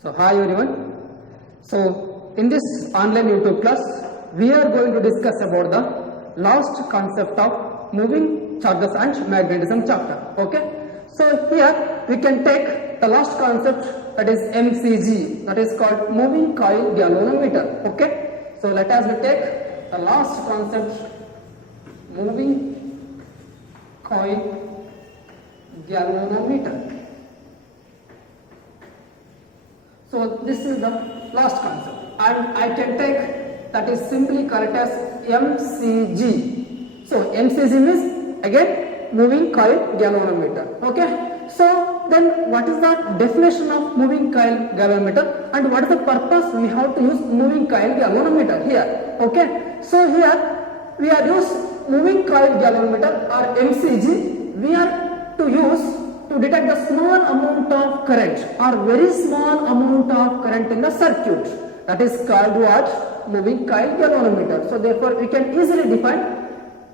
So hi everyone. So in this online YouTube class, we are going to discuss about the last concept of moving charges and magnetism chapter. Okay. So here we can take the last concept, that is MCG, that is called moving coil galvanometer. Okay. So let us take the last concept, moving coil galvanometer. So this is the last concept, and I can take that is simply called as MCG. So MCG means again moving coil galvanometer. Okay. So then what is the definition of moving coil galvanometer and what is the purpose we have to use moving coil galvanometer here? Okay. So here we are use moving coil galvanometer or MCG. We are to use to detect the small amount of current or very small amount of current in the circuit. That is called what? Moving coil galvanometer. So therefore we can easily define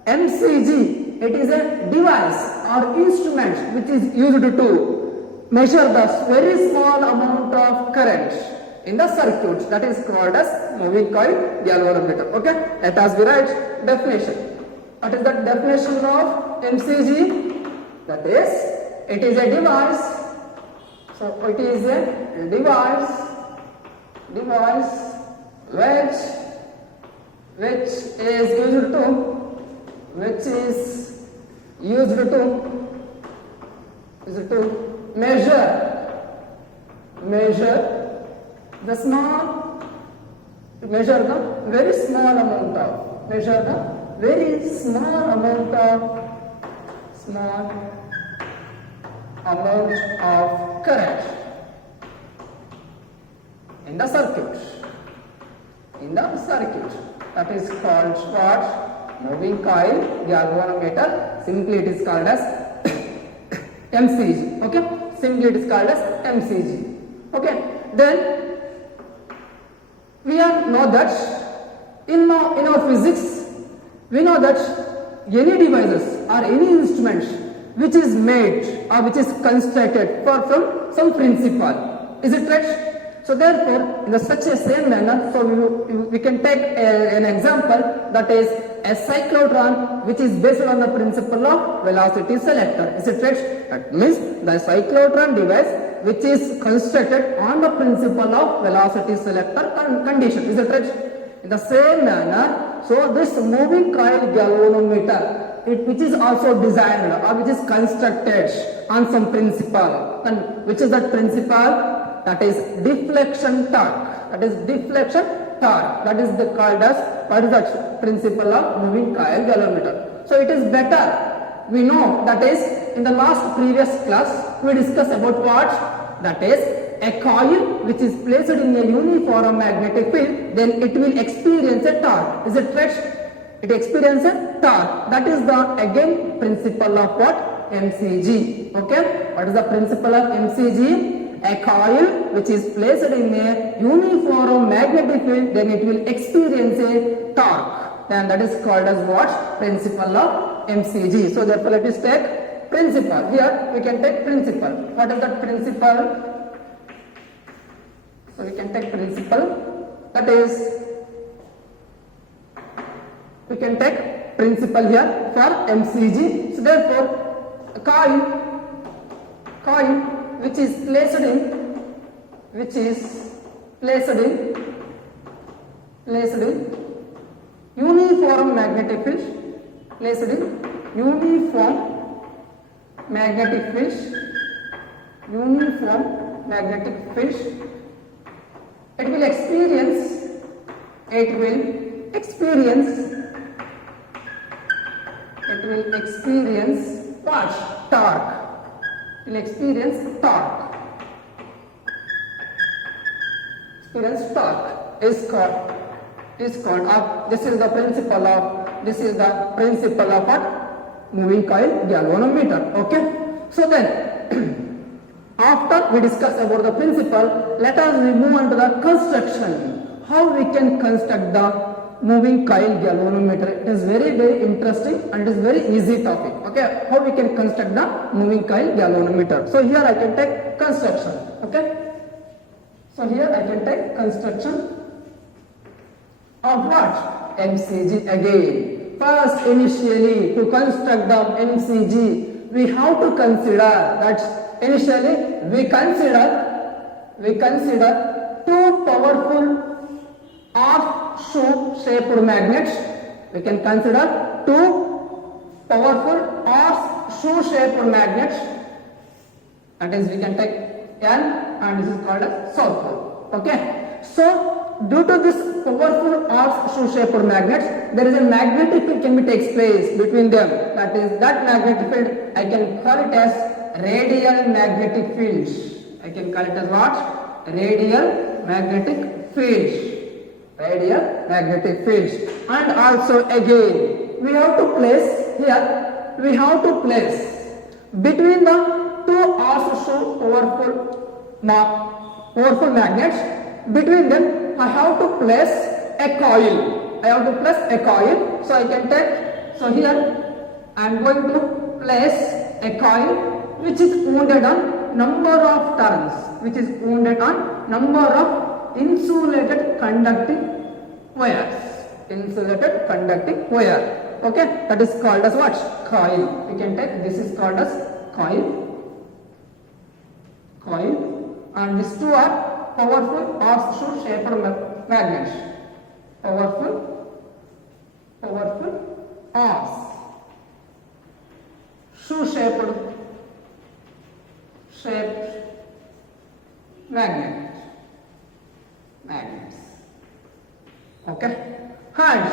MCG. It is a device or instrument which is used to measure the very small amount of current in the circuit. That is called as moving coil galvanometer. Okay. Let us write definition. What is the definition of MCG? That is, it is a device. So it is a device which is used to measure the very small amount of current in the circuit. That is called what? Moving coil galvanometer. Simply it is called as MCG. Okay. Simply it is called as MCG. Okay. Then we know that in our physics we know that any devices or any instruments which is made or which is constructed from some principle. Is it right? So therefore, in such a same manner, so we can take an example, that is a cyclotron which is based on the principle of velocity selector. Is it right? That means the cyclotron device which is constructed on the principle of velocity selector condition. Is it right? In the same manner, so this moving coil galvanometer, which is also designed or which is constructed on some principle, and which is that principle? That is deflection torque. That is called as, what is that principle of moving coil galvanometer. So it is better, we know, that is in the last previous class we discussed about what? That is a coil which is placed in a uniform magnetic field, then it will experience a torque. Is it right? It experiences a torque. That is the again principle of what? MCG. Okay. What is the principle of MCG? A coil which is placed in a uniform magnetic field, then it will experience a torque. Then that is called as what? Principle of MCG. So therefore let us take principle. Here we can take principle. What is that principle? So we can take principle. That is, we can take principle here for MCG. So therefore a coil which is placed in uniform magnetic field, it will experience what? Torque. It will experience torque. Is called this is the principle of what? Moving coil galvanometer. Okay. So then after we discuss about the principle, let us move on to the construction. How we can construct the moving coil galvanometer. It is very interesting and it is very easy topic. Okay, how we can construct the moving coil galvanometer. So here I can take construction. Okay, So here I can take construction of what? MCG again. First, initially, to construct the MCG, we have to consider that initially we consider two powerful horseshoe-shaped magnets. We can consider two powerful horseshoe-shaped magnets. That is, we can take N, and this is called as South Pole. Okay. So, due to this powerful horseshoe-shaped magnets, there is a magnetic field can be takes place between them. That is, that magnetic field I can call it as radial magnetic field. I can call it as what? Radial magnetic field. Radial magnetic field. And also again, we have to place here. We have to place between the two horseshoe powerful magnets. Between them, I have to place a coil. So I can take. So here I am going to place a coil which is wounded on number of turns. Which is wounded on number of insulated conducting wires. Insulated conducting wire. Okay, that is called as what? Coil. We can take. This is called as coil. And these two are powerful horseshoe-shaped magnets. Powerful horseshoe-shaped magnets. Okay. And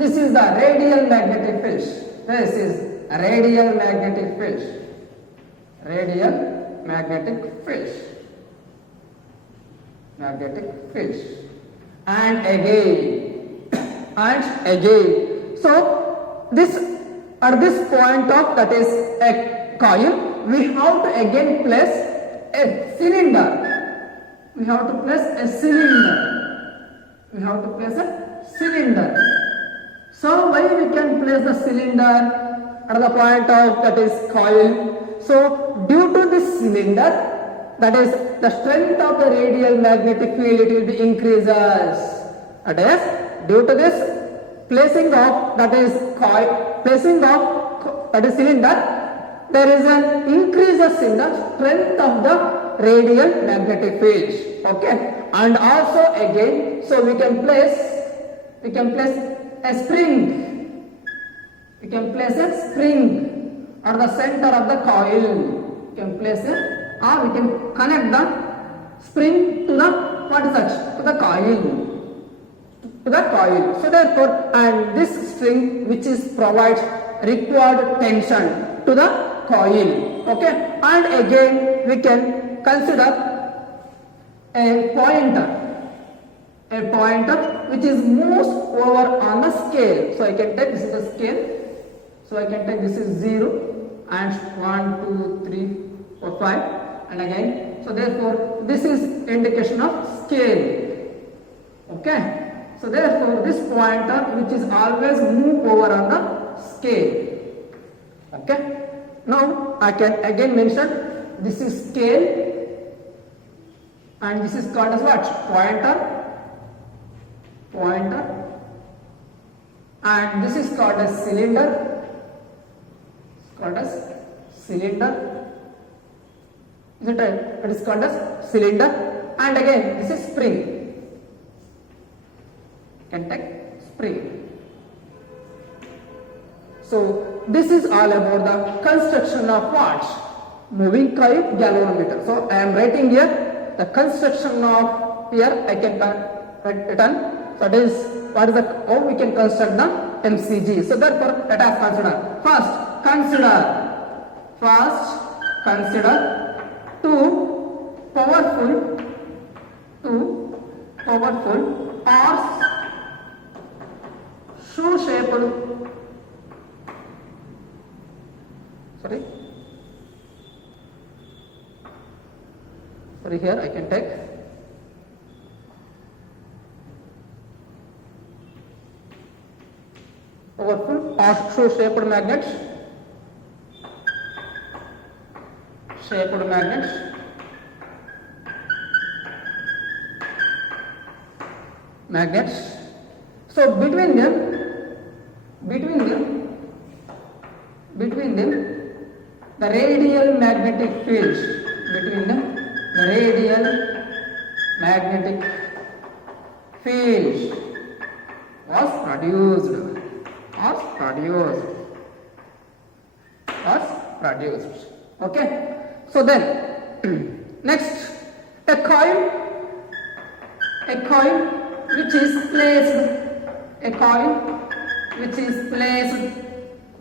this is the radial magnetic field. This is a radial magnetic field. Radial magnetic field. And again. So this at this point of that is a coil, we have to again place a cylinder. So why we can place the cylinder at the point of that is coil? So due to this cylinder, that is the strength of the radial magnetic field, it will be increases. That is due to this placing of that is cylinder, there is an increases in the strength of the radial magnetic field. Okay. And also again, so we can place a spring. We can place a spring at the center of the coil. We can place it, or we can connect the spring to the what is that? To the coil. So therefore, and this string which is provides required tension to the coil. Okay. And again we can consider a pointer which is moves over on the scale. So I can take this is the scale. So I can take this is 0 and 1, 2, 3, 4, 5 and again. So therefore this is indication of scale. Okay. So therefore this pointer which is always move over on the scale. Okay. Now I can again mention this is scale. And this is called as what? Pointer. And this is called as cylinder. Is it right? It is called as cylinder. And again, this is spring. Can take spring. So this is all about the construction of what? Moving coil galvanometer. So I am writing here the construction of here I can write it on. That is what is the how we can construct the MCG. So therefore let us consider. First consider two powerful horseshoe-shaped here I can take powerful horseshoe-shaped magnets. magnets. So between them, the radial magnetic fields, between them, the radial magnetic fields was produced. Okay. So then, next, a coil which is placed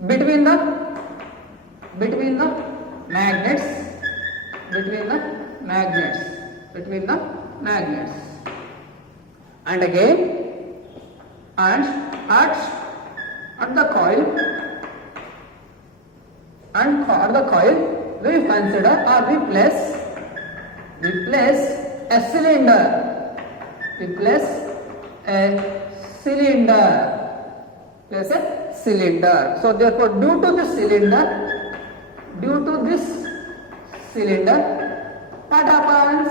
between the magnets, and again, and at the coil, we consider or we place a cylinder. So therefore, due to this cylinder, what happens?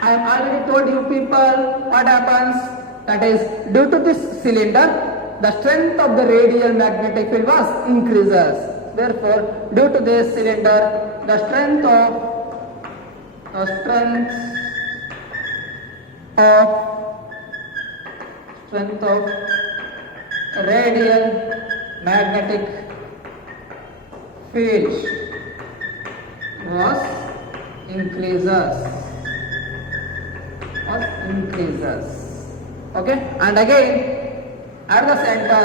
I have already told you people what happens. That is, due to this cylinder, the strength of the radial magnetic field was increases. Therefore, due to this cylinder, the strength of radial magnetic field was increases. Okay, and again at the center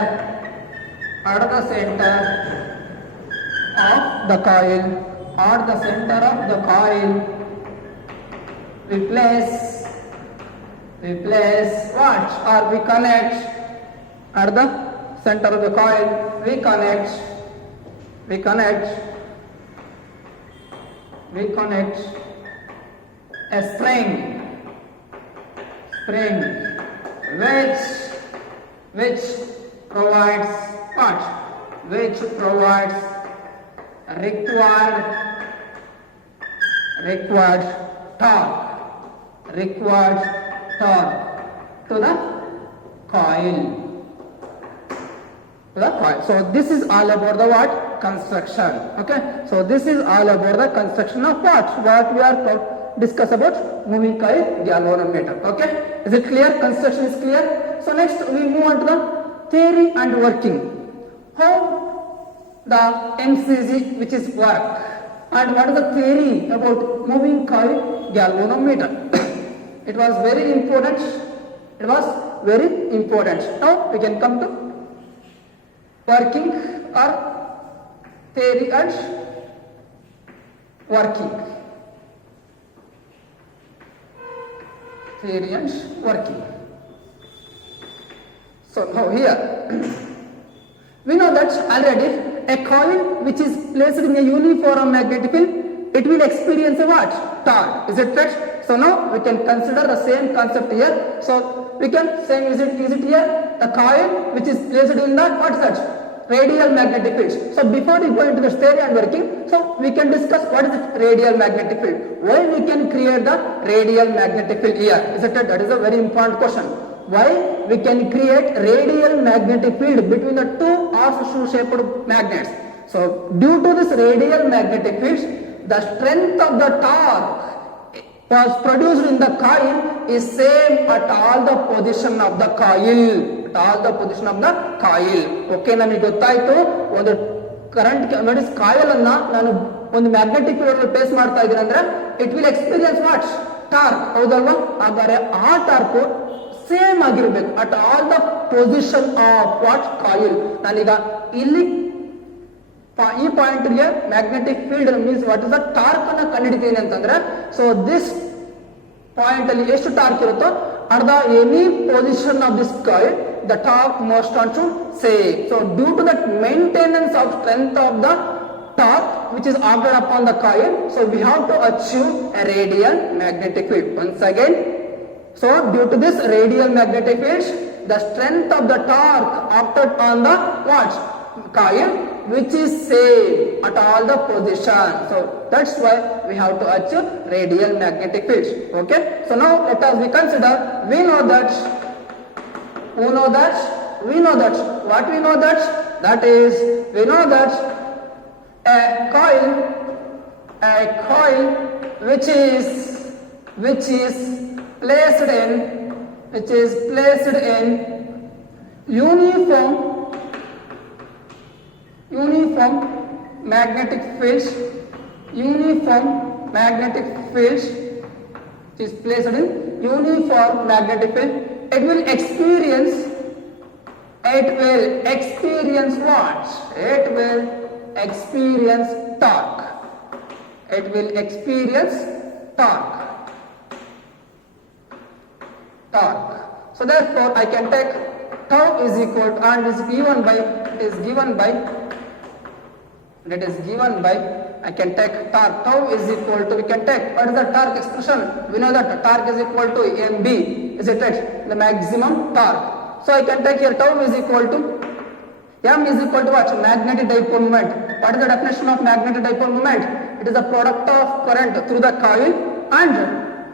of the coil, we place what? Or we connect at the center of the coil. We connect a spring which provides what? Which provides required torque to the coil. So this is all about the what? Construction. Okay. So this is all about the construction of what we are discuss about moving coil galvanometer. Okay. Is it clear? Construction is clear. So next we move on to the theory and working. How the MCG which is work, and what is the theory about moving coil galvanometer. It was very important. Now we can come to working or theory and working. So now here we know that already a coil which is placed in a uniform magnetic field, it will experience a what? Torque. Is it right? So now we can consider the same concept here. So we can say, is it here? The coil which is placed in the what is that? Radial magnetic field. So before we go into the theory and working, so we can discuss what is the radial magnetic field. Why we can create the radial magnetic field here? Is it right? That is a very important question. Why we can create radial magnetic field between the two horseshoe shaped magnets? So due to this radial magnetic field, the strength of the torque was produced in the coil is same at all the position of the coil. Okay, ನಮಗೆ ಗೊತ್ತಾಯ್ತು ಒಂದು current coil ಅನ್ನ ನಾನು ಒಂದು magnetic field place ಮಾಡ್ತಾ ಇದ್ದೀನಿ ಅಂದ್ರೆ it will experience what? Torque. ಹೌದಲ್ವಾ? ಹಾಗಾದ್ರೆ ಆ ಟಾರ್ಕ್ ಸೇಮ್ ಆಗಿರ್ಬೇಕು at all the position of what? Coil. ನಾನೀಗ ಇಲ್ಲಿ ಈ ಪಾಯಿಂಟ್ ಗೆ magnetic field means what is the torque ಅನ್ನ ಕಂಡುಹಿಡಿತೀನಿ ಅಂತಂದ್ರೆ, ಸೊ ದಿಸ್ ಪಾಯಿಂಟ್ ಅಲ್ಲಿ ಎಷ್ಟು ಟಾರ್ಕ್ ಇರುತ್ತೋ at the any position of this coil, the torque must also same. So due to that maintenance of strength of the torque which is acted upon the coil, so we have to achieve a radial magnetic field. Once again, so due to this radial magnetic field, the strength of the torque acted on the what? Coil which is same at all the position. So that's why we have to achieve radial magnetic field. Okay. So now let us we consider, we know that Who know that? We know that. What we know that? That is, we know that a coil which is placed in uniform magnetic fields, which is placed in uniform magnetic field, it will experience what? It will experience torque. It will experience torque. So therefore I can take tau is equal to, and is given by I can take torque. Tau is equal to, we can take, what is the torque expression? We know that torque is equal to mb, is it right? The maximum torque. So I can take here tau is equal to, m is equal to what? Magnetic dipole moment. What is the definition of magnetic dipole moment? It is the product of current through the coil and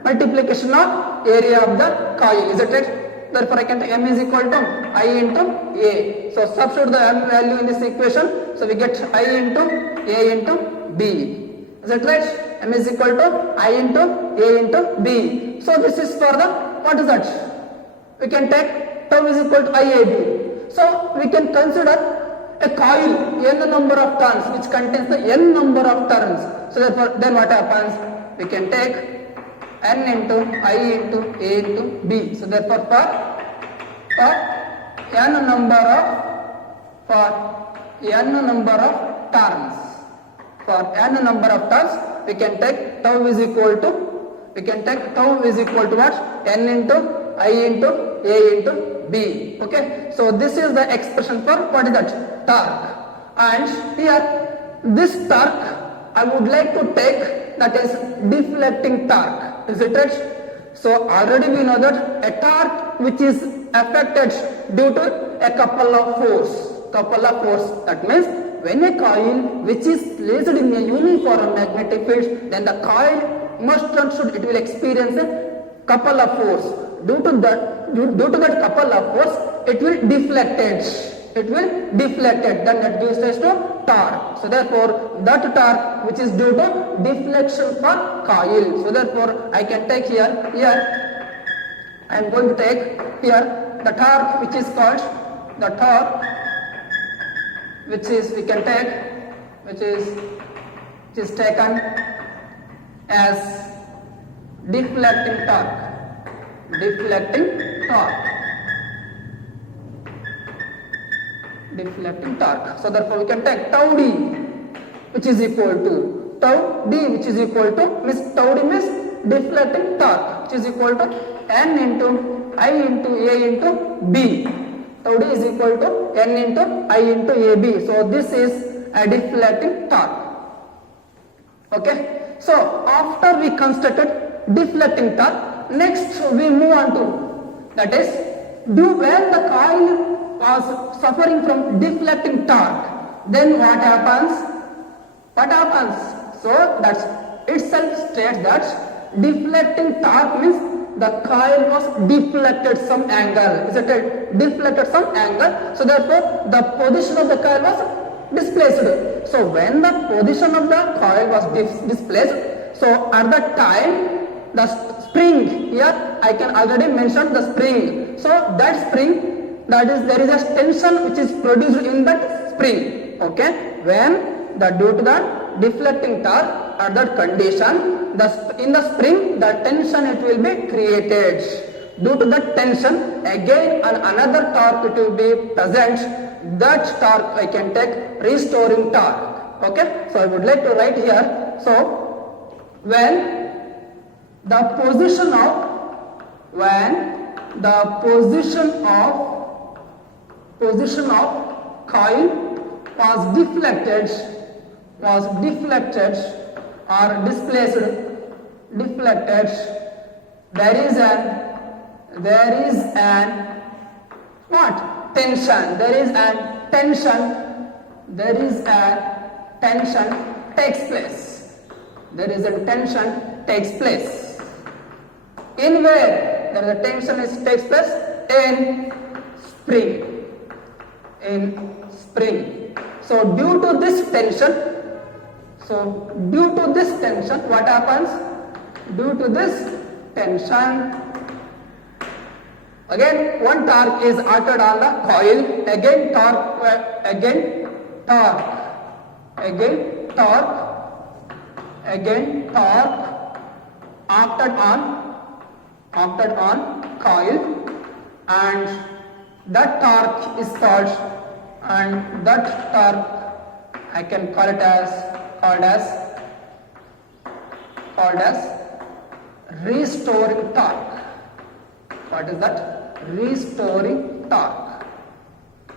multiplication of area of the coil, is it right? Therefore I can take m is equal to I into A. So substitute the m value in this equation. So we get I into A into B. Is that right? M is equal to I into A into B. So this is for the, what is that? We can take tau is equal to IAB. So we can consider a coil n number of turns which contains the n number of turns. So therefore then what happens? We can take n into I into A into B. So therefore for n number of turns, we can take tau is equal to what? N into I into A into B. Okay. So this is the expression for what is that? Torque. And here this torque I would like to take, that is deflecting torque. Is it right? So already we know that a torque which is affected due to a couple of force. That means when a coil which is placed in a uniform magnetic field, then the coil must and should, it will experience a couple of force. Due to that couple of force, it will deflected. Then that gives rise to torque. So therefore that torque which is due to deflection for coil. So therefore I can take here I am going to take here the torque which is called the torque which is taken as deflecting torque. So therefore we can take tau d which is equal to tau d which is equal to tau d means deflecting torque, which is equal to n into I into A into B. Tau d is equal to n into I into AB. So this is a deflecting torque. Okay. So after we constructed deflecting torque, next we move on to, that is, when the coil was suffering from deflecting torque, then what happens? So that's itself states that deflecting torque means the coil was deflected some angle. Is it right? Deflected some angle. So therefore the position of the coil was displaced. So when the position of the coil was displaced, so at that time the spring, here I can already mention the spring. So that spring, that is, there is a tension which is produced in that spring. Okay. When due to the deflecting torque, at that condition, in the spring the tension it will be created. Due to that tension, again another torque it will be present. That torque I can take restoring torque. Okay. So I would like to write here. So when the position of coil was deflected or displaced, there is an what? Tension. There is a tension takes place. In where there is a tension takes place? In spring. In spring. So due to this tension, what happens? Due to this tension, again one torque is acted on the coil, again torque acted on coil, and that torque is called, and that torque I can call it as restoring torque. What is that? Restoring torque.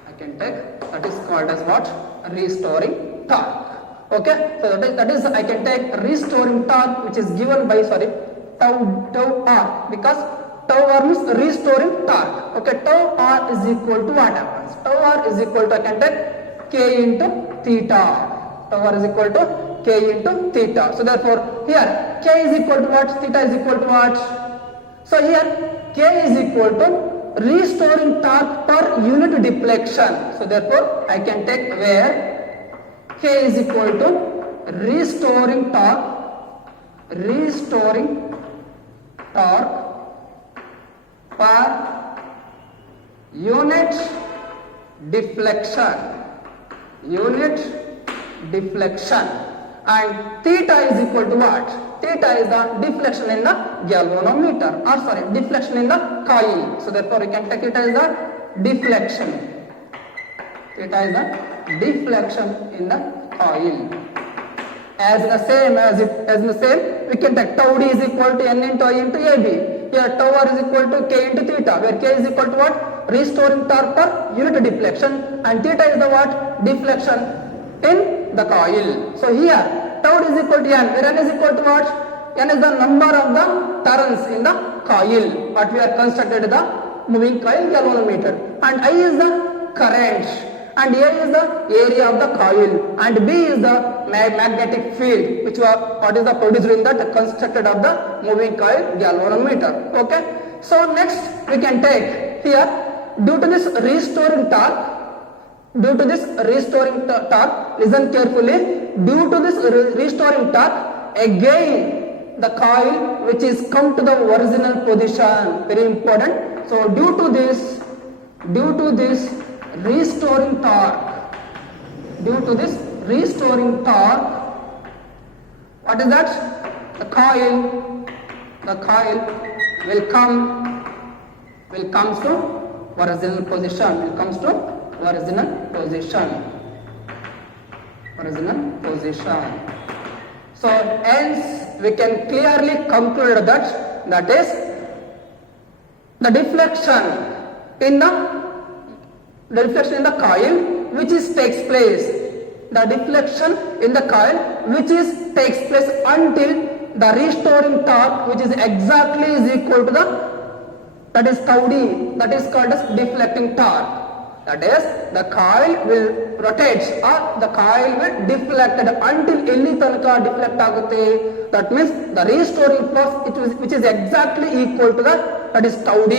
I can take, that is called as what? Restoring torque. Okay, so that is I can take restoring torque, which is given by tau r, because tau r means restoring torque. Okay, tau r is equal to what happens? Tau r is equal to, I can take k into theta. Tau r is equal to k into theta. So therefore here k is equal to what? Theta is equal to what? So here k is equal to restoring torque per unit deflection. So therefore I can take where k is equal to restoring torque per unit deflection, and theta is equal to what? Theta is the deflection in the galvanometer, or sorry, deflection in the coil. So therefore we can take it as the deflection. Theta is the deflection in the coil. As the same, we can take tau d is equal to n into I into AB. Here tau r is equal to k into theta, where k is equal to what? Restoring torque per unit deflection, and theta is the what? Deflection in the coil. So here tau is equal to n, where n is equal to what? N is the number of the turns in the coil, what we are constructed the moving coil galvanometer, and I is the current, and A is the area of the coil, and B is the magnetic field, which what is the produced in that constructed of the moving coil galvanometer. Okay, so next we can take here, due to this restoring torque, listen carefully, due to this restoring torque, again the coil which is come to the original position, very important. So due to this restoring torque, what is that? The coil will comes to original position. So hence we can clearly conclude that is the deflection in the coil which takes place until the restoring torque, which is exactly equal to that is tau d, that is called as deflecting torque. That is, the coil will rotate or the coil will deflect until ಎಲ್ಲಿ ತನಕ deflect ಆಗುತ್ತೆ. That means the restoring force which is exactly equal to that is tau d.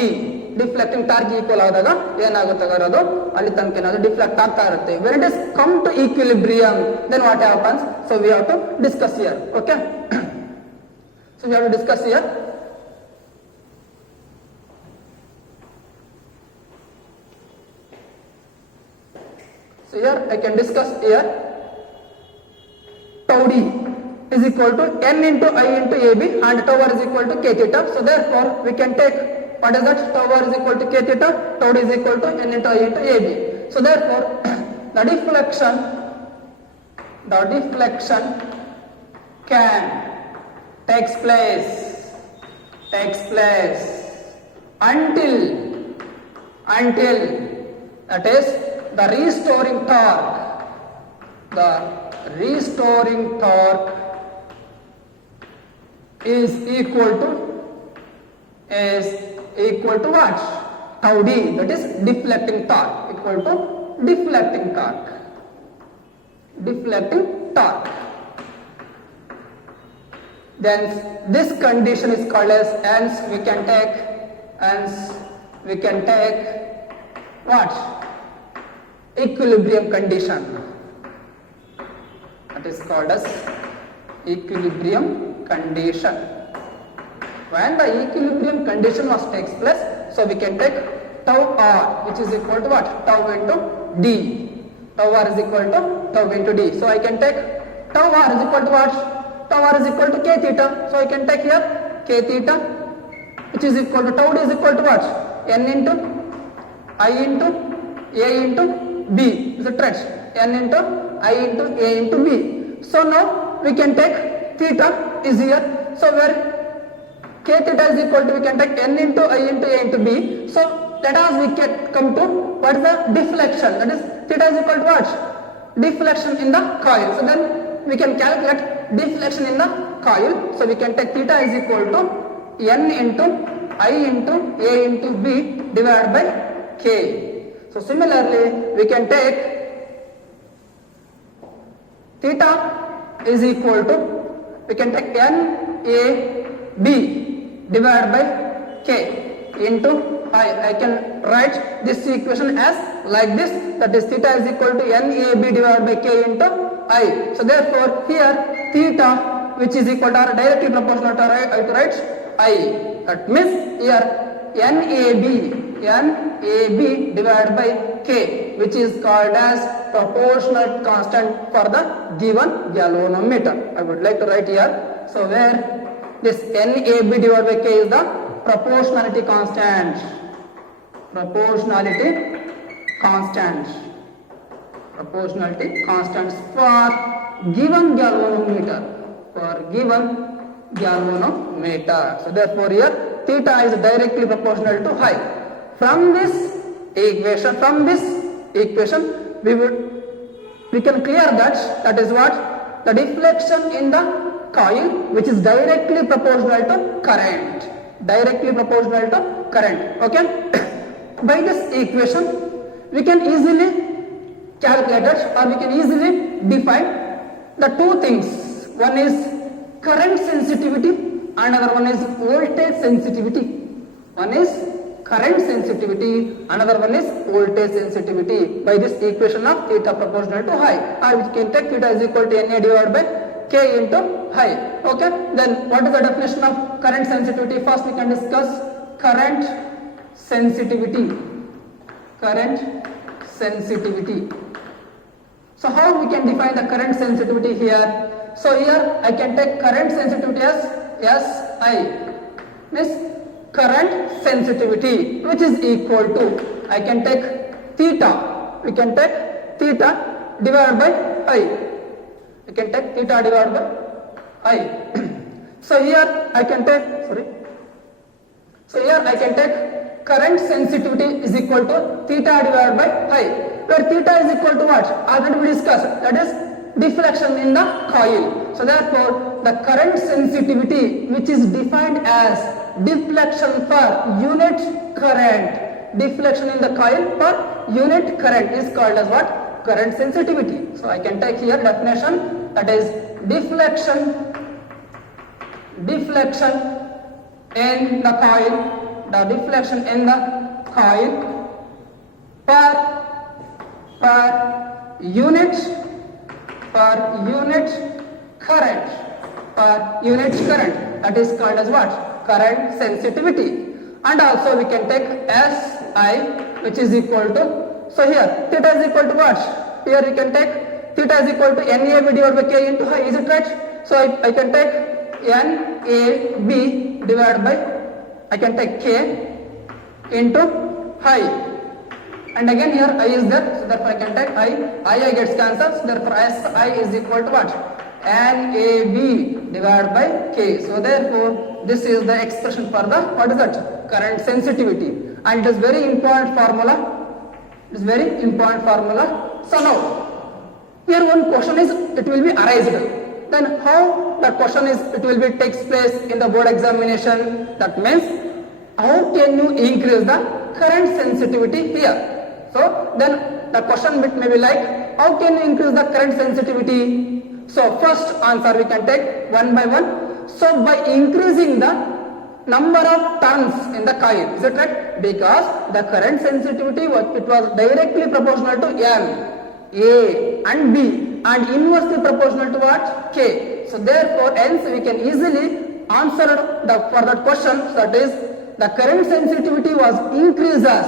Deflecting torque equal ಆದಾಗ ಏನಾಗುತ್ತೆ ಅದು ಅಲ್ಲಿ ತನಕ ಏನಾದ್ರು deflect ಆಗ್ತಾ ಇರುತ್ತೆ. When it is come to equilibrium, then what happens? So we have to discuss here. Okay. So we have to discuss here. So here I can discuss here tau d is equal to n into I into AB, and tau r is equal to k theta. So therefore we can take, what is that? Tau r is equal to k theta, tau d is equal to n into I into AB. So therefore the deflection can takes place until that is the restoring torque is equal to what? Tau d, that is deflecting torque, equal to deflecting torque. Then this condition is called as, hence we can take what? Equilibrium condition. That is called as equilibrium condition. When the equilibrium condition was takes place, so we can take tau r, which is equal to what? Tau into d. Tau r is equal to tau into d. So I can take tau r is equal to what? Tau r is equal to k theta. So I can take here k theta, which is equal to tau d is equal to what? N into I into a into b. Is it right? N into I into a into b. So now we can take theta is here. So where k theta is equal to, we can take n into I into a into b. So let us we can come to what is the deflection. That is theta is equal to what? Deflection in the coil. So then we can calculate deflection in the coil. So we can take theta is equal to n into I into a into b divided by k. So similarly we can take theta is equal to, we can take n a b divided by k into I can write this equation as like this, that is theta is equal to NAB divided by K into I. So therefore here theta, which is equal to or directly proportional to right I. That means here NAB divided by K, which is called as proportional constant for the given galvanometer. I would like to write here. So where this NAB divided by K is the proportionality constant. Proportionality constants for given galvanometer. So therefore here theta is directly proportional to phi. From this equation, we can clear that is what? The deflection in the coil, which is directly proportional to current. Okay. By this equation, we can easily calculate it, or we can easily define the two things. One is current sensitivity, another one is voltage sensitivity. One is current sensitivity, another one is voltage sensitivity. By this equation of theta proportional to phi, or which can take theta is equal to Na divided by K into phi. Okay. Then what is the definition of current sensitivity? First we can discuss current sensitivity. So how we can define the current sensitivity here? So here I can take current sensitivity as SI, means current sensitivity, which is equal to, I can take theta. We can take theta divided by I. We can take theta divided by I. So here I can take current sensitivity is equal to theta divided by phi, where theta is equal to what? Already we discussed, that is deflection in the coil. So therefore the current sensitivity, which is defined as deflection per unit current, deflection in the coil per unit current, is called as what? Current sensitivity. So I can take here definition, that is deflection in the coil, the deflection in the coil per unit current, that is called as what? Current sensitivity. And also we can take SI, which is equal to, so here theta is equal to what? Here we can take theta is equal to NAB divided by K into phi, is it right? So I can take NAB divided by, I can take K into phi, and again here I is there, so therefore I can take I gets cancelled, so therefore SI is equal to what? NAB divided by K. So therefore this is the expression for the, what is that? Current sensitivity, and it is very important formula. So now here one question is, it will be arised. Then how the question is, it will be takes place in the board examination. That means how can you increase the current sensitivity here? So then the question may be like, how can you increase the current sensitivity? So first answer we can take one by one. So by increasing the number of turns in the coil. Is it right? Because the current sensitivity was directly proportional to N, A and B, and inversely proportional to what? K. So therefore, hence we can easily answer for that question, that is the current sensitivity was increases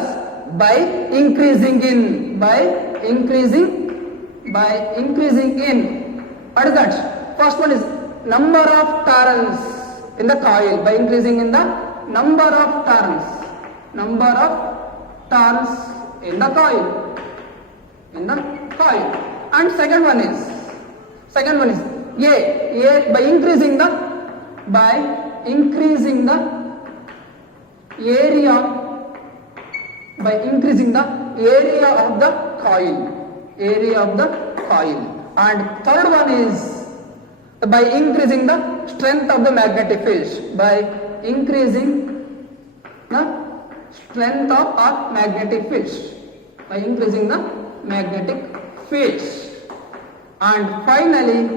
by increasing in what is that? First one is number of turns in the coil, by increasing in the number of turns in the coil, and second one is A by increasing the area of the coil, and third one is by increasing the strength of the magnetic field, by increasing the strength of magnetic fields, and finally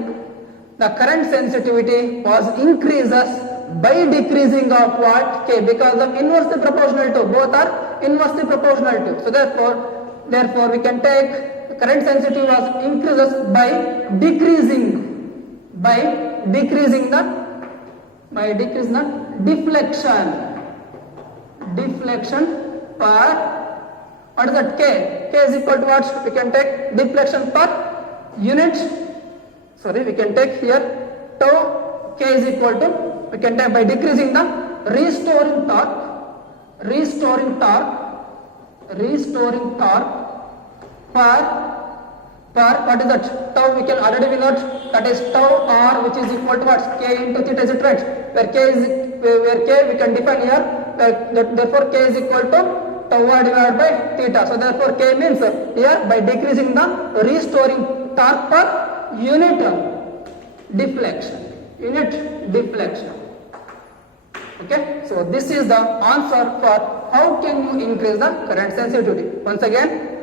the current sensitivity was increases by decreasing of what? K, because of inversely proportional to, both are inversely proportional to. So therefore we can take current sensitivity was increases by decreasing the deflection per, what is that? K is equal to what? We can take deflection per unit, we can take here tau. K is equal to, we can take by decreasing the restoring torque per what is that? Tau we can already we know, that is tau R, which is equal to what? K into theta. Is it right? Where K we can define here, therefore K is equal to tau R divided by theta. So therefore K means here by decreasing the restoring torque per unit deflection. Okay, so this is the answer for how can you increase the current sensitivity. Once again,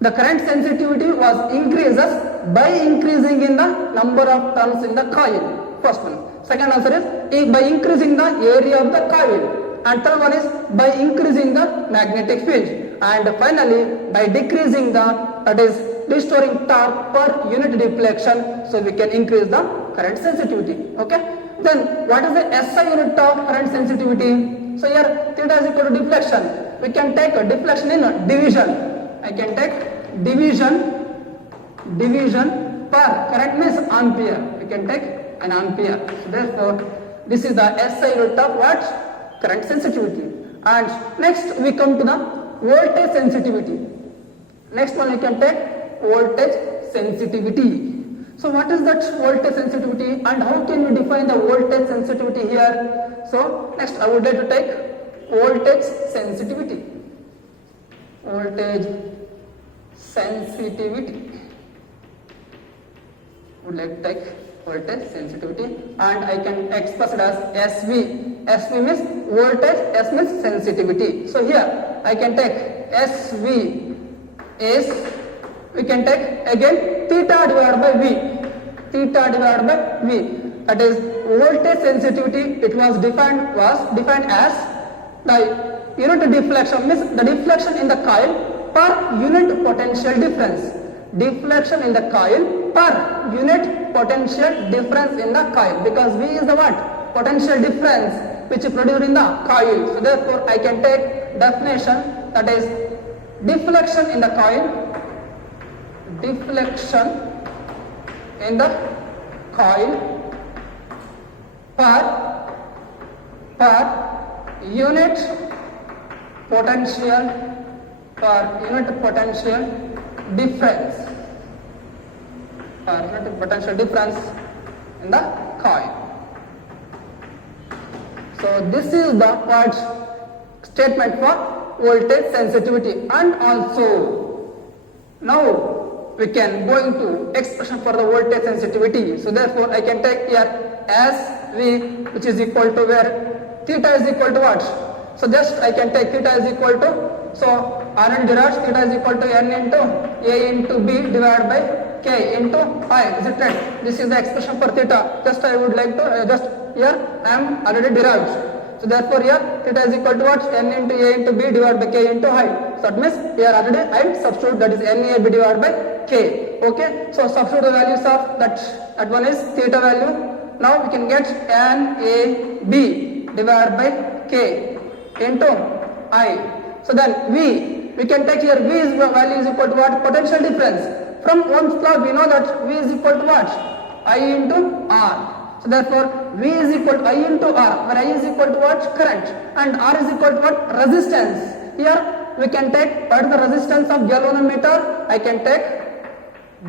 the current sensitivity was increases by increasing in the number of turns in the coil. First one. Second answer is by increasing the area of the coil, and third one is by increasing the magnetic field, and finally by decreasing the, that is restoring torque per unit deflection, so we can increase the current sensitivity. Okay, then what is the SI unit of current sensitivity? So here theta is equal to deflection. We can take a deflection in division. I can take division per current means ampere. We can take an ampere. So therefore this is the SI unit of what? Current sensitivity. And next we come to the voltage sensitivity. Next one we can take voltage sensitivity. So what is that voltage sensitivity, and how can you define the voltage sensitivity here? So next I would like to take voltage sensitivity. Would like to take voltage sensitivity, and I can express it as SV. SV means voltage, S means sensitivity. So here I can take SV is, we can take again theta divided by V. That is voltage sensitivity. It was defined as the unit deflection, means the deflection in the coil per unit potential difference. Deflection in the coil per unit potential difference in the coil, because V is the what? Potential difference which is produced in the coil. So therefore I can take definition, that is deflection in the coil per unit potential difference in the coil. So this is the what statement for voltage sensitivity. And also now we can go into expression for the voltage sensitivity. So therefore I can take here as V, which is equal to where theta is equal to what? So just I can take theta is equal to, so Rn derives theta is equal to N into A into B divided by K into I. Is it right? This is the expression for theta. Just I would like to just here I am already derived. So therefore here theta is equal to what? N into A into B divided by K into height. So that means here already height substitute, that is NAB divided by K. Okay. So substitute the values of that one is theta value. Now we can get NAB divided by K into I. So then we can take here V is value is equal to what? Potential difference. From Ohm's law we know that V is equal to what? I into R. So therefore V is equal to I into R, where I is equal to what? Current, and R is equal to what? Resistance. Here we can take what is the resistance of galvanometer? I can take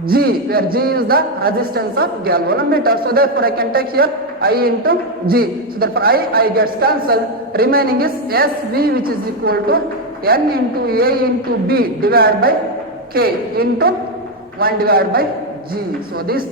G, where G is the resistance of galvanometer. So therefore I can take here I into G. So therefore I gets cancelled. Remaining is SV, which is equal to N into A into B divided by K into 1 divided by G. So this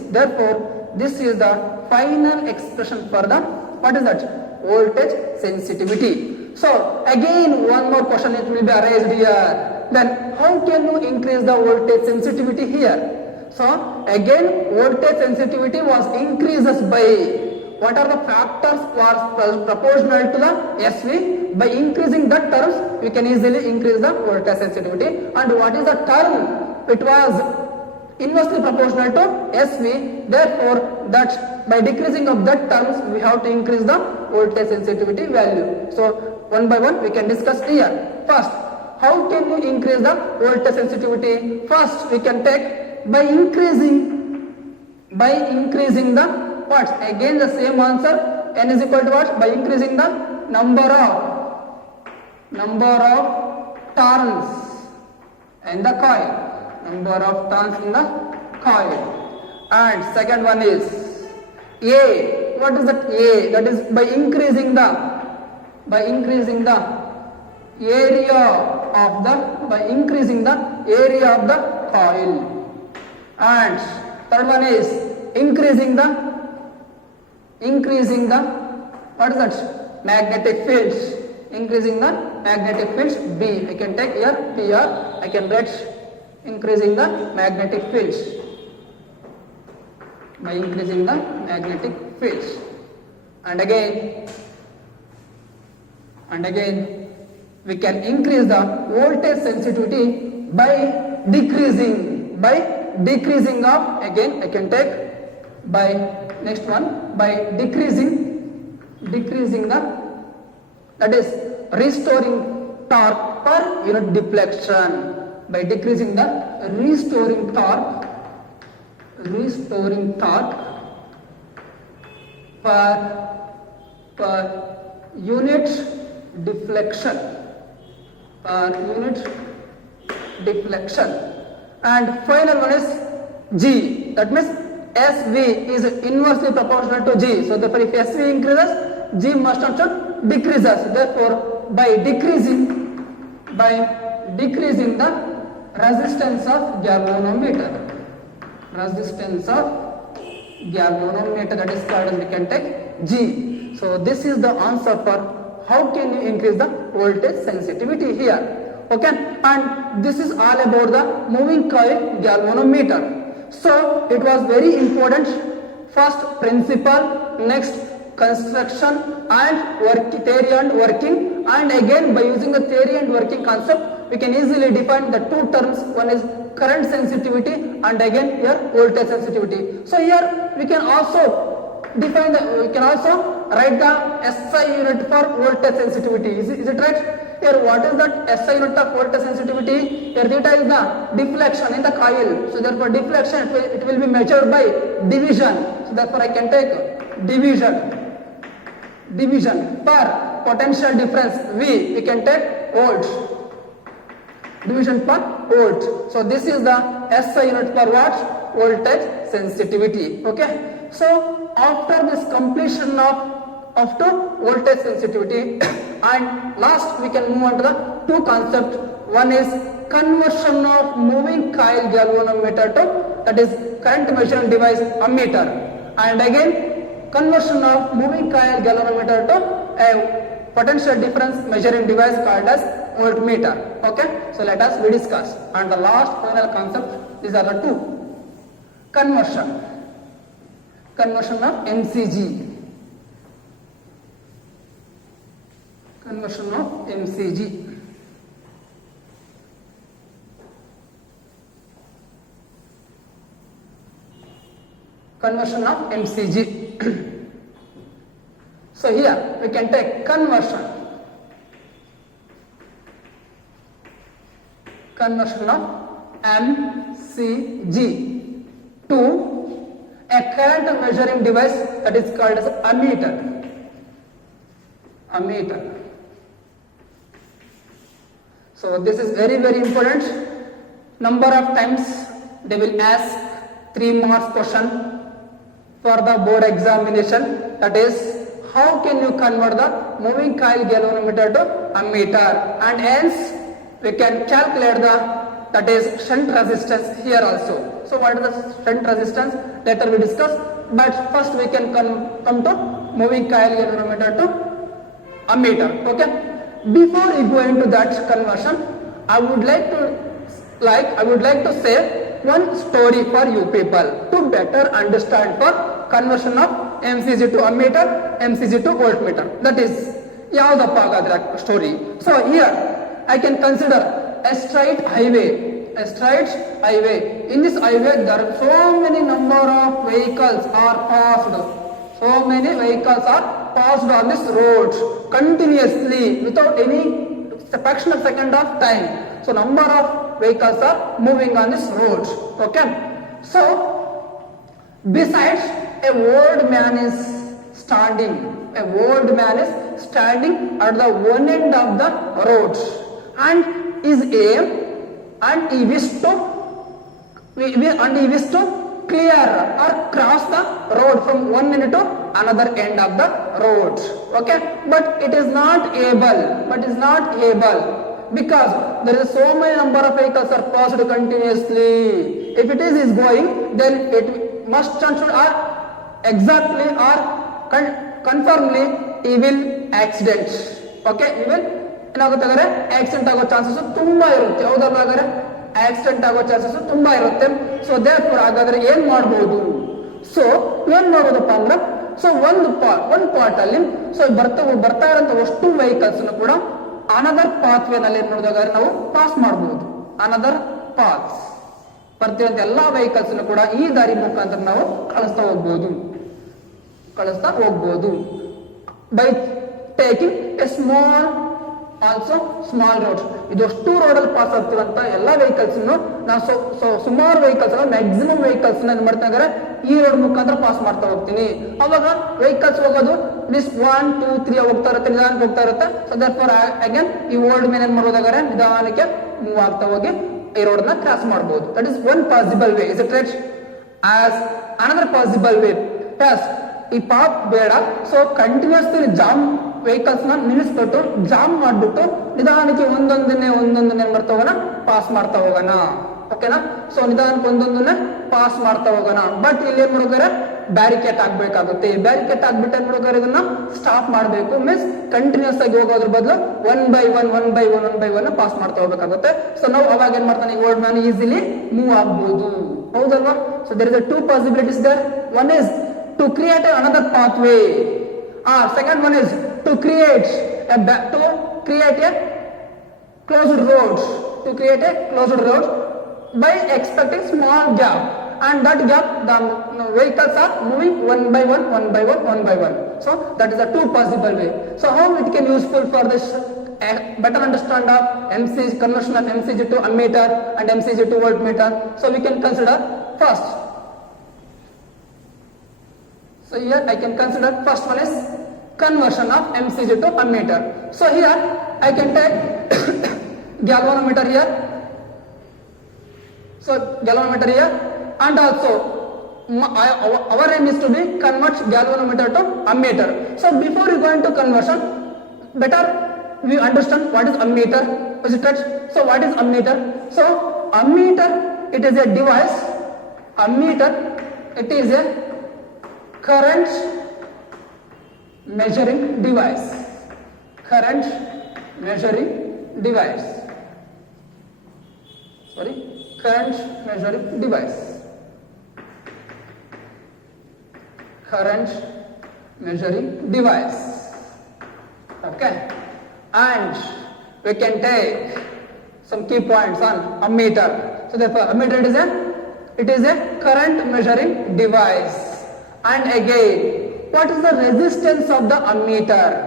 is the final expression for the, what is that? Voltage sensitivity. So again one more question it will be raised here. Then how can you increase the voltage sensitivity here? So again voltage sensitivity was increases by, what are the factors was proportional to the SV? By increasing that terms we can easily increase the voltage sensitivity. And what is the term? It was inversely proportional to SV. Therefore that by decreasing of that terms we have to increase the voltage sensitivity value. So one by one we can discuss here. First, how can we increase the voltage sensitivity? First we can take by increasing the what? Again the same answer. N is equal to what? By increasing the number of turns in the coil. Number of turns in the coil. And second one is A. What is that A? That is by increasing the area of the coil. And third one is increasing the what is that? Magnetic fields. Increasing the magnetic fields. B. I can take here PR. I can write increasing the magnetic fields. By increasing the magnetic fields. And again we can increase the voltage sensitivity by decreasing of, again I can take by next one, by decreasing the, that is restoring torque per unit deflection. By decreasing the restoring torque per unit deflection. And final one is G. That means SV is inversely proportional to G. So therefore if SV increases, G must also decreases. Therefore by decreasing the resistance of galvanometer. That is called as we can take G. So this is the answer for how can you increase the voltage sensitivity here. Okay, and this is all about the moving coil galvanometer. So it was very important. First principle, next construction and theory and working, and again by using the theory and working concept we can easily define the two terms. One is current sensitivity and again here voltage sensitivity. So here we can also write the SI unit for voltage sensitivity. Is it right? Here what is that SI unit of voltage sensitivity? Here theta is the deflection in the coil. So therefore deflection it will be measured by division. So therefore I can take division per potential difference V. We can take volts. Division per volt. So this is the SI unit per what? Voltage sensitivity. Okay. So after this completion of the voltage sensitivity and last we can move on to the two concepts. One is conversion of moving coil galvanometer to, that is current measuring device, ammeter, and again conversion of moving coil galvanometer to a potential difference measuring device called as voltmeter. Okay, so let us discuss. And the last final concept, these are the two. Conversion of MCG. conversion of mcg. Conversion of mcg. So here we can take conversion of mcg to a current measuring device that is called as ammeter. So this is very important. Number of times they will ask 3 marks question for the board examination, that is how can you convert the moving coil galvanometer to ammeter, and hence we can calculate the that is shunt resistance here also. So what is the shunt resistance later we discuss, but first we can come to moving coil galvanometer to ammeter. Okay, before we go into that conversion, I would like to say one story for you people to better understand for conversion of mcg to ammeter, mcg to voltmeter. That is yaudappa hagadre story. So here I can consider a straight highway. In this highway there are so many number of vehicles are passed on this road continuously without any fraction of second of time. So number of vehicles are moving on this road. Okay, so besides a old man is standing at the one end of the road, and he wishes to clear or cross the road from one end to another end of the road. Okay, but it is not able because there is so many number of vehicles are passed continuously. If it is going, then it must consider exactly or confirmly he will accident. Okay, he will ಏನಾಗುತ್ತೆ accident ಆಗೋ chances ತುಂಬಾ ಇರುತ್ತೆ. ಹೌದಲ್ಲ, ಹಾಗಾದ್ರೆ accident ಆಗೋ chances ತುಂಬಾ ಇರುತ್ತೆ. So therefore ಹಾಗಾದ್ರೆ ಏನ್ ಮಾಡಬಹುದು? ಸೊ ಏನ್ ಮಾಡೋದಪ್ಪ ಅಂದ್ರೆ, ಸೊ ಒಂದು ಪಾರ್ಟ್ ಅಲ್ಲಿ ಸೊ ಬರ್ತಾ ಇರೋಂಥ ಅಷ್ಟು ವೆಹಿಕಲ್ಸ್ ಕೂಡ ಅನದರ್ ಪಾತ್ ವೇ ನಲ್ಲಿ ಏನ್ ಮಾಡೋದಾದ್ರೆ ನಾವು ಪಾಸ್ ಮಾಡಬಹುದು. ಅನದರ್ ಪಾತ್ಸ್ ಬರ್ತಿರೋಂಥ ಎಲ್ಲಾ ವೆಹಿಕಲ್ಸ್ ಕೂಡ ಈ ದಾರಿ ಮುಖಾಂತರ ನಾವು ಕಳಿಸ್ತಾ ಹೋಗ್ಬೋದು by taking a small road. ಇದಷ್ಟು ರೋಡ್ ಅಲ್ಲಿ ಪಾಸ್ ಆಗ್ತಿರುವಂತ ಎಲ್ಲಾ ವೆಹಿಕಲ್ಸ್ ನಾವು ಸುಮಾರು ವೆಹಿಕಲ್ಸ್ ಮ್ಯಾಕ್ಸಿಮಮ್ ವೆಹಿಕಲ್ಸ್ ಏನ್ ಮಾಡ್ತಾ ಇದ್ದಾರೆ ಈ ರೋಡ್ ಮುಖಾಂತರ ಪಾಸ್ ಮಾಡ್ತಾ ಹೋಗ್ತೀನಿ. ಅವಾಗ ವೆಹಿಕಲ್ಸ್ ಹೋಗೋದು ಮಿಸ್ 1 2 3 ಹೋಗ್ತಾ ಇರುತ್ತೆ, ನಿಧಾನಕ್ಕೆ ಹೋಗ್ತಾ ಇರುತ್ತೆ. ಸೊ ದರ್ಫೋರ್ ಅಗೇನ್ ಈ ಓಲ್ಡ್ ಮ್ಯಾನ್ ಏನ್ ಮಾಡೋದಾದ್ರೆ ನಿಧಾನಕ್ಕೆ ಮೂವ್ ಆಗ್ತಾ ಹೋಗಿ ಈ ರೋಡ್ ನ ಕ್ರಾಸ್ ಮಾಡಬಹುದು. That is one possible way. Is it right? As another possible way ಈ ಪಾತ್ ಬೇಡ, ಸೊ ಕಂಟಿನ್ಯೂಸ್ಲಿ ಜಾಮ್ ವೆಹಿಕಲ್ಸ್ ನ ನಿಲ್ಲಿಸ್ಬಿಟ್ಟು ಜಾಮ್ ಮಾಡ್ಬಿಟ್ಟು ನಿಧಾನಕ್ಕೆ ಒಂದೊಂದನ್ನೇ ಮಾಡ್ತಾ ಹೋಗೋಣ, ಪಾಸ್ ಮಾಡ್ತಾ ಹೋಗೋಣ. ಓಕೆನಾ? ಸೊ ನಿಧಾನಕ್ಕೆ ಒಂದೊಂದನ್ನೇ ಪಾಸ್ ಮಾಡ್ತಾ ಹೋಗೋಣ. ಬಟ್ ಇಲ್ಲಿ ಏನ್ ಮಾಡೋದಾರೆ ಬ್ಯಾರಿಕೇಡ್ ಆಗ್ಬೇಕಾಗುತ್ತೆ. ಬ್ಯಾರಿಕೇಡ್ ಆಗ್ಬಿಟ್ಟು ಏನ್ ಮಾಡೋದಾರೆ ಇದನ್ನ ಸ್ಟಾಪ್ ಮಾಡಬೇಕು. ಮೀನ್ಸ್ ಕಂಟಿನ್ಯೂಸ್ ಆಗಿ ಹೋಗೋದ್ರ ಬದಲು ಒನ್ ಬೈ ಒನ್ ಪಾಸ್ ಮಾಡ್ತಾ ಹೋಗ್ಬೇಕಾಗುತ್ತೆ. ಸೊ ನಾವು ಅವಾಗ ಏನ್ ಮಾಡ್ತಾನೆ ಈ ಓಲ್ಡ್ ಮ್ಯಾನ್ ಈಸಿಲಿ ಮೂವ್ ಆಗ್ಬಹುದು. ಹೌದಲ್ವಾ? So there is 2 possibilities there. One is to create another pathway, or second one is to create a closed road by expecting small gap, and that gap the vehicles are moving one by one. So that is the 2 possible way. So how it can useful for this better understand of mcg conversion of mcg to ammeter and mcg to voltmeter. So we can consider first. So here I can consider first one is conversion of mcg to ammeter. So here I can take galvanometer here. So galvanometer here, and also our aim is to be convert galvanometer to ammeter. So before we go into conversion, better we understand what is ammeter. Is it right? So what is ammeter? So ammeter, it is a device. Ammeter, it is a current measuring device. Current measuring device. Okay. Current and we can take some key points on ammeter. So therefore ammeter it is a current measuring device. And again, what is the resistance of the ammeter?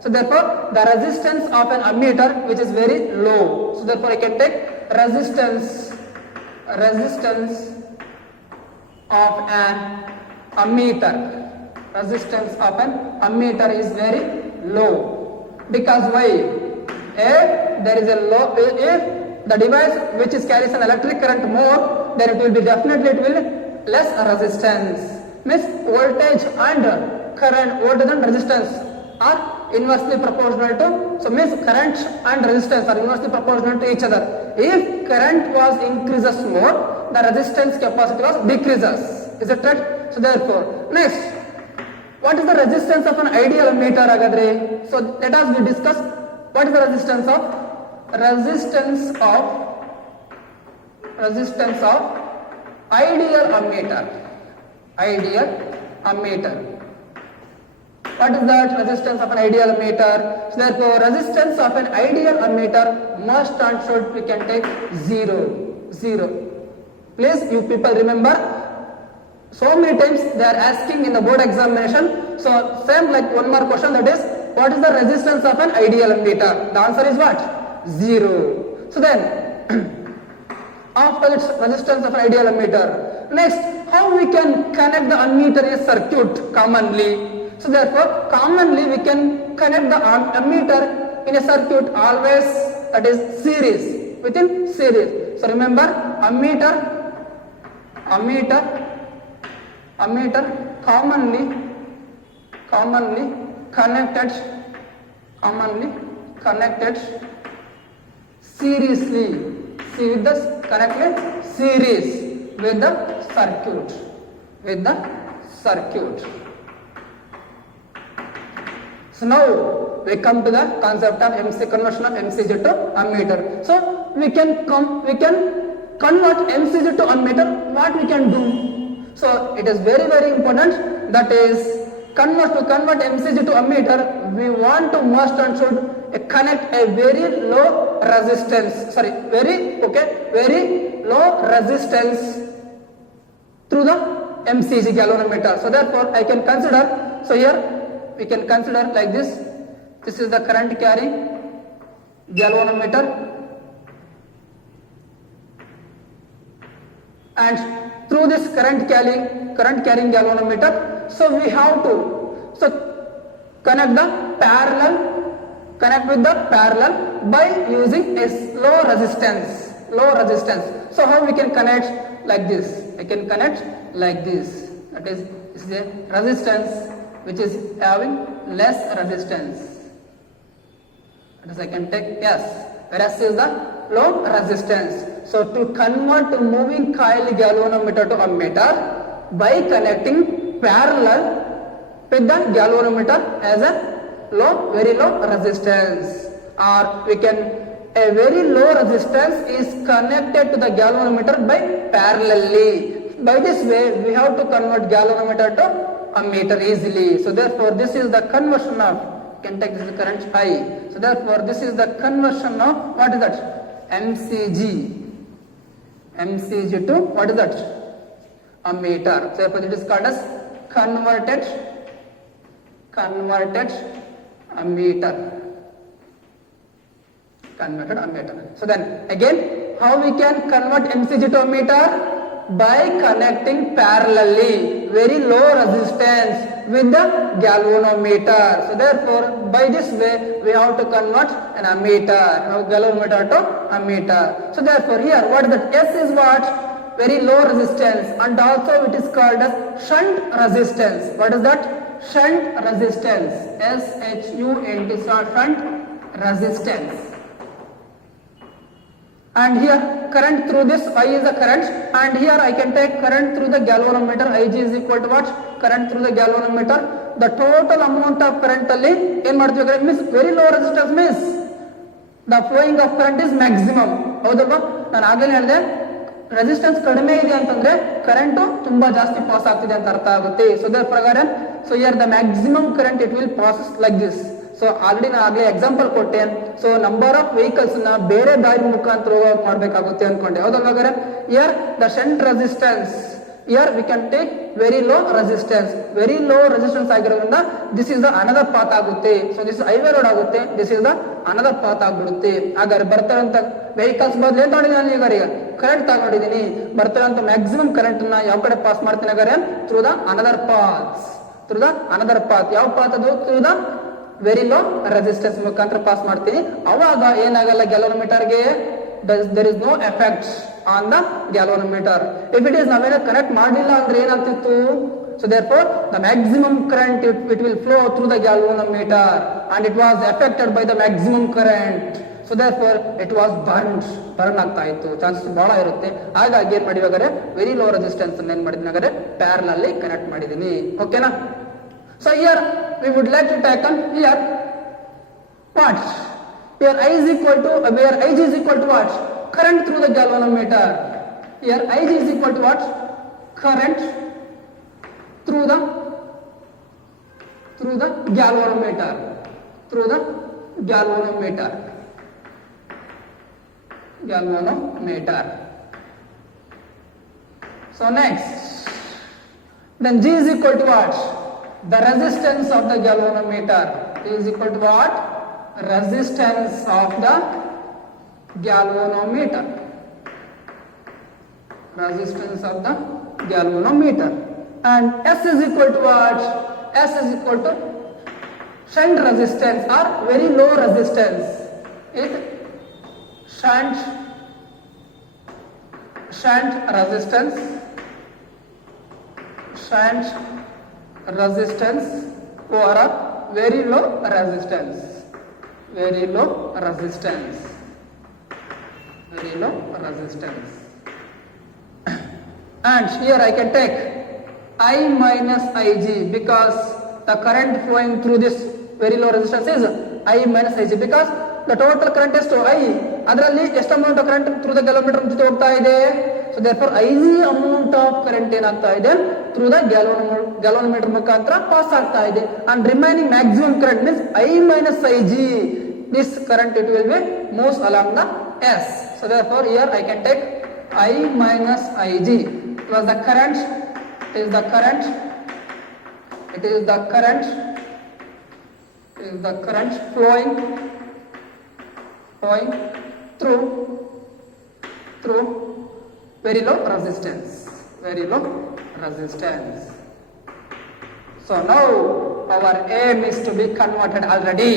So therefore the resistance of an ammeter which is very low. So therefore I can take resistance of an ammeter. Resistance of an ammeter is very low. Because why? If there is a low, if the device which is carries an electric current more, then it will be definitely less resistance. Means voltage and current, voltage and resistance are inversely proportional to, so means current and resistance are inversely proportional to each other. If current was increases more, the resistance capacity was decreases. Is it right? So therefore, next, what is the resistance of an ideal ammeter hagadre? So let us discuss what is the resistance of ideal ammeter. Ideal ammeter. What is that resistance of an ideal ammeter? So therefore resistance of an ideal ammeter must and should we can take 0. Please you people remember, so many times they are asking in the board examination. So same like one more question, that is what is the resistance of an ideal ammeter? The answer is what? 0. So then after its resistance of an ideal ammeter, next how we can connect the ammeter in a circuit commonly? So therefore commonly we can connect the ammeter in a circuit always, that is series, within series. So remember ammeter commonly connected seriously with the series with the circuit. So now we come to the concept of conversion of MCG to ammeter. So we can convert MCG to ammeter. What we can do? So it is very important, that is convert MCG to ammeter. We want to must and should connect a very low resistance through the MCG galvanometer. So therefore I can consider, so here we can consider like this. This is the current carrying galvanometer, and through this current carrying galvanometer, so we have to connect with the parallel by using a low resistance. So how we can connect like this? I can connect like this. That is, this is a resistance which is having less resistance. That is, I can take yes, whereas is the low resistance. So to convert moving coil galvanometer to ammeter by connecting parallel with the galvanometer as a very low resistance, or we can a very low resistance is connected to the galvanometer by parallelly. By this way we have to convert galvanometer to ammeter easily. So therefore this is the conversion of, can take this current I. So therefore this is the conversion of, what is that? MCG to, what is that? Ammeter. So therefore it is called as converted ammeter. So then again, how we can convert MCG to ammeter? By connecting parallelly very low resistance with the galvanometer. So therefore by this way we have to convert an ammeter, galvanometer to ammeter. So therefore here what is that? S is what? Very low resistance, and also it is called as shunt resistance. What is that? Shunt resistance. SHUNT, shunt resistance. And here current through this I is the current, and here I can take current through the galvanometer. Ig is equal to what? Current through the galvanometer. The total amount of current alli ಏನು ಮಾಡ್ತೀವಿ means very low resistance means the flowing of current is maximum. ಹೌದಲ್ವಾ? ನಾನು ಆಗಲೇ ಹೇಳಿದೆ, resistance ಕಡಿಮೆ ಇದೆ ಅಂತಂದ್ರೆ current ತುಂಬಾ ಜಾಸ್ತಿ ಪಾಸ್ ಆಗ್ತಿದೆ ಅಂತ ಅರ್ಥ ಆಗುತ್ತೆ. ಸೊ ದರ್ ಪ್ರಕಾರ, so here the maximum current it will pass like this. So already ನಾನು ಆಗ್ಲೇ ಎಕ್ಸಾಂಪಲ್ ಕೊಟ್ಟೆ. ಸೊ ನಂಬರ್ ಆಫ್ ವೆಹಿಕಲ್ಸ್ ನ ಬೇರೆ ದಾರಿ ಮುಖಾಂತರ ಮಾಡ್ಬೇಕಾಗುತ್ತೆ ಅನ್ಕೊಂಡೆ, ಹೌದಲ್ವಾಗಾರೆ. Here the shunt resistance, here we can take very low resistance, very low resistance ಆಗಿರೋದ್ರಿಂದ this is the another path ಆಗುತ್ತೆ. ಸೊ ದಿಸ್ ಹೈವೇ ರೋಡ್ ಆಗುತ್ತೆ, this is the another path ಆಗ್ಬಿಡುತ್ತೆ. ಹಾಗಾದ್ರೆ ಬರ್ತಾರಂತ ವೆಹಿಕಲ್ಸ್ ಬದಲು ಏನ್ ತಗೊಂಡಿದ್ದೀನಿ ನಾನು ಈಗ ಕರೆಂಟ್ ತಗೊಂಡಿದ್ದೀನಿ. ಬರ್ತಾರಂತ ಮ್ಯಾಕ್ಸಿಮಮ್ ಕರೆಂಟ್ ನ ಯಾವ ಕಡೆ ಪಾಸ್ ಮಾಡ್ತೀನಿ ಹಾಗಾದ್ರೆ through the another path, through the another path. ಯಾವ ಪಾತ್ ಅದು? Through the very low resistance ಮುಖಾಂತರ ಪಾಸ್ ಮಾಡ್ತೀನಿ. ಅವಾಗ ಏನಾಗಲ್ಲ ಗ್ಯಾಲೋಮೀಟರ್ಗೆ, there is no effect on the galvanometer. If it is ನಾವೇನೋ ಕನೆಕ್ಟ್ ಮಾಡಲಿಲ್ಲ ಅಂದ್ರೆ ಏನಾಗ್ತಿತ್ತು? So therefore the maximum current it will flow through the galvanometer and it was affected by the maximum current. So therefore it was burn ಆಗ್ತಾ ಇತ್ತು, chances ಬಹಳ ಇರುತ್ತೆ. ಹಾಗಾಗಿ ಏನ್ ಮಾಡಿವಾಗರೆ ವೆರಿ ಲೋ ರೆಸಿಸ್ಟೆನ್ಸ್ ಅನ್ನ ಏನ್ ಮಾಡಿದೀನಿ ಹಾಗಾದ್ರೆ ಪ್ಯಾರಲಲ್ ಅಲ್ಲಿ ಕನೆಕ್ಟ್ ಮಾಡಿದೀನಿ. ಓಕೆನಾ? So here we would like to tackle here what? Here I is equal to where Ig is equal to what? Current through the galvanometer. Here Ig is equal to what? Current through the galvanometer, through the galvanometer. So next, then G is equal to what? The resistance of the galvanometer. G is equal to what? Resistance of the galvanometer. Resistance of the galvanometer. And S is equal to what? S is equal to shunt resistance or very low resistance. It shunt resistance or a very low resistance. And here I can take I minus Ig because the current flowing through this very low resistance is I minus Ig because the total current is to I. ಅದರಲ್ಲಿ ಎಷ್ಟು amount of current through the galvanometer ಜೊತೆ ಹೋಗ್ತಾ ಇದೆ? So therefore Ig amount of current ಏನಾಗ್ತಾ ಇದೆ through the galvanometer ಮುಖಾಂತರ pass ಆಗ್ತಾ ಇದೆ. And remaining maximum current means I minus Ig. This current it will be moves along the S. So therefore here I can take I minus Ig. It was the current. It is the current flowing through very low resistance. So now our aim is to be converted already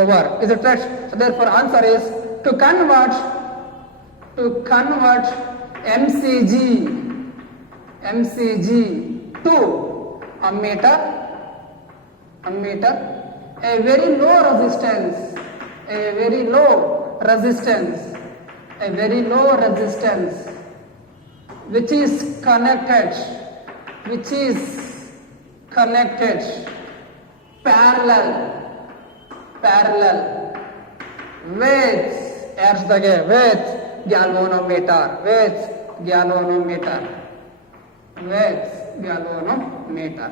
over. Is it right? So therefore answer is to convert MCG to ammeter, a very low resistance, which is connected parallel with galvanometer.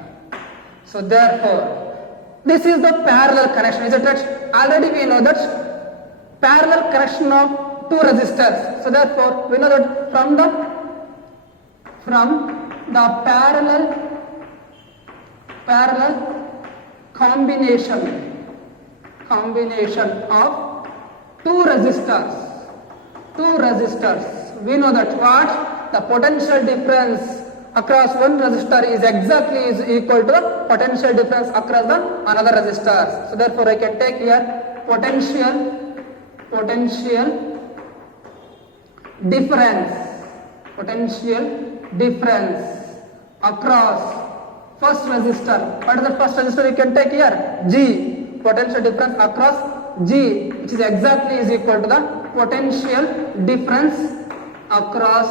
So therefore this is the parallel connection. Is it right? Already we know that parallel connection of two resistors. So therefore we know that from the parallel combination of two resistors, we know that what the potential difference across one resistor is exactly equal to the potential difference across the another resistors. So therefore I can take here potential difference across first resistor. What is the first resistor? You can take here G. Potential difference across G, which is exactly is equal to the potential difference across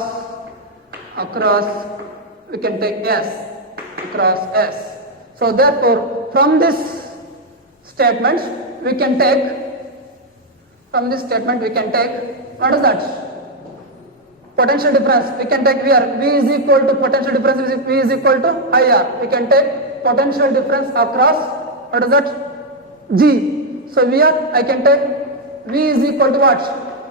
we can take S, across S. So therefore from this statement we can take what is that? Potential difference. We can take here V is equal to potential difference V is equal to IR. We can take potential difference across what is that? G. So here I can take V is equal to what?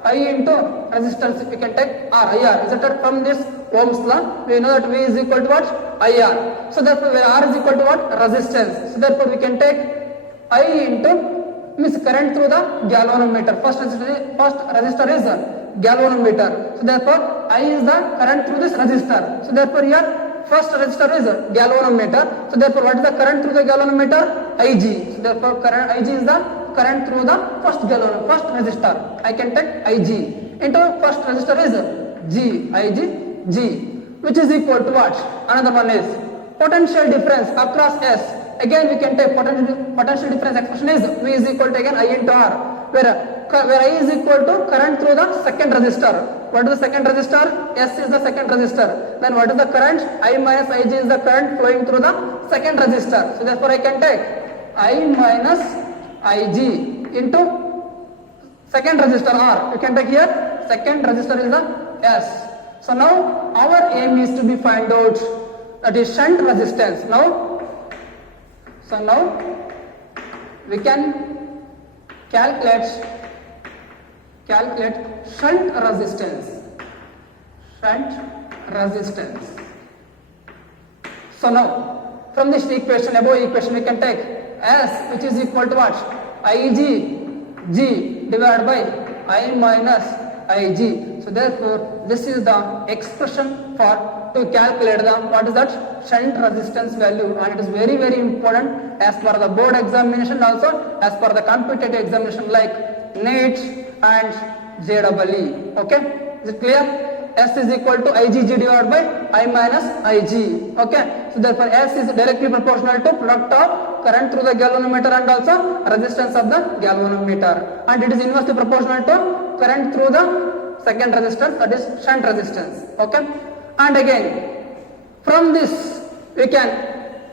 I into resistance, we can take R, IR. Is it from this Ohm's law? We know that V is equal to what? IR. So therefore where R is equal to what? Resistance. So therefore we can take I into means current through the galvanometer. First resistor is galvanometer. So therefore I is the current through this resistor. So therefore here first resistor is galvanometer. So therefore what is the current through the galvanometer? IG. So therefore current IG is the current through the first resistor. I can take IG into first resistor is G, IG, G, which is equal to what? Another one is potential difference across S. Again we can take potential difference expression is V is equal to again I into R, where I is equal to current through the second resistor. What is the second resistor? S is the second resistor. Then what is the current? I minus Ig is the current flowing through the second resistor. So therefore I can take I minus Ig into second resistor R. You can take here second resistor is the S. So now our aim is to be find out that is shunt resistance. Now we can calculate shunt resistance. So now from this equation, above equation, we can take S, which is equal to what? Ig G divided by I minus Ig. So therefore this is the expression for to calculate the what is that shunt resistance value, and it is very important as per the board examination, also as per the competitive examination like NET and JEE. Okay, is it clear? S is equal to IgG divided by I minus Ig. Okay, so therefore S is directly proportional to product of current through the galvanometer and also resistance of the galvanometer, and it is inversely proportional to current through the second resistance, that is shunt resistance. Okay, and again from this we can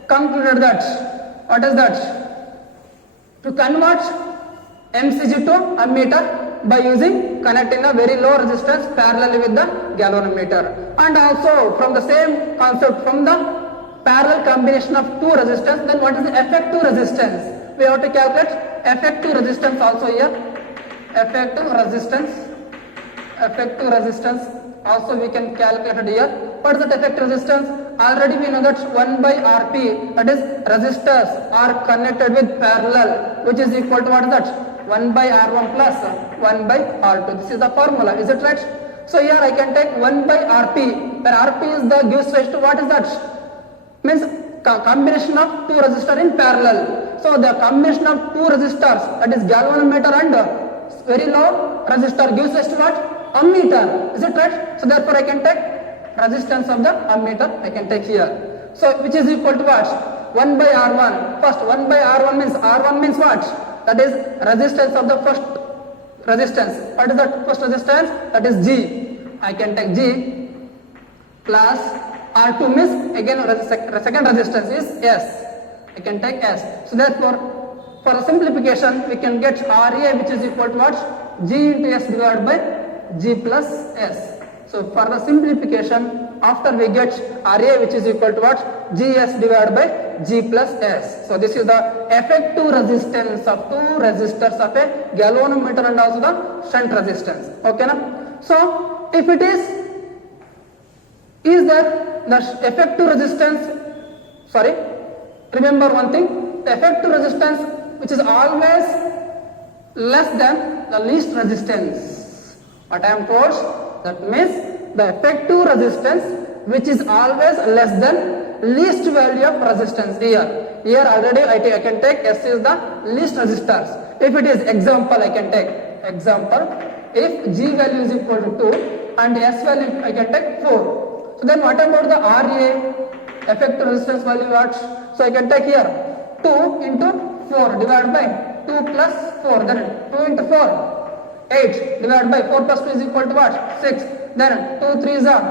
conclude that what is that? To convert MCG to ammeter by using connecting a very low resistance parallel with the galvanometer, and also from the same concept, from the parallel combination of two resistance, then what is the effective resistance? We have to calculate effective resistance also here. Effective resistance also we can calculate it here. What is the effective resistance? Already we know that 1 by Rp, that is resistors are connected with parallel, which is equal to what is that? 1 by R1 plus 1 by R2. This is the formula, is it right? So here I can take 1 by Rp, where Rp is the gives rise to what is that? Means combination of two resistors in parallel. So the combination of two resistors, that is galvanometer and very low resistor, gives rise to what? Ammeter. Is it right? So therefore I can take resistance of the ammeter, I can take here. So which is equal to what? 1 by R1. First 1 by R1 means what? That is resistance of the first resistance. What is that first resistance? That is G. I can take G plus R2 means again second resistance is S. I can take S. So therefore for a simplification we can get RA, which is equal to what? G into S divided by G plus S. So for the simplification, after we get RA, which is equal to what? GS divided by G plus S. So this is the effective resistance of two resistors of a galvanometer and also the shunt resistance. Okay na? So if it is there the effective resistance, remember one thing, the effective resistance which is always less than the least resistance. What I am told, that means the effective resistance which is always less than least value of resistance. Here already I can take S is the least resistors. If it is example, I can take example, if G value is equal to 2 and S value I can take 4. So then what about the RA, effective resistance value what? So I can take here 2 into 4 divided by 2 plus 4, then 2 into 4. 8 divided by 4 plus 2 is equal to what? 6. Then 2 3s are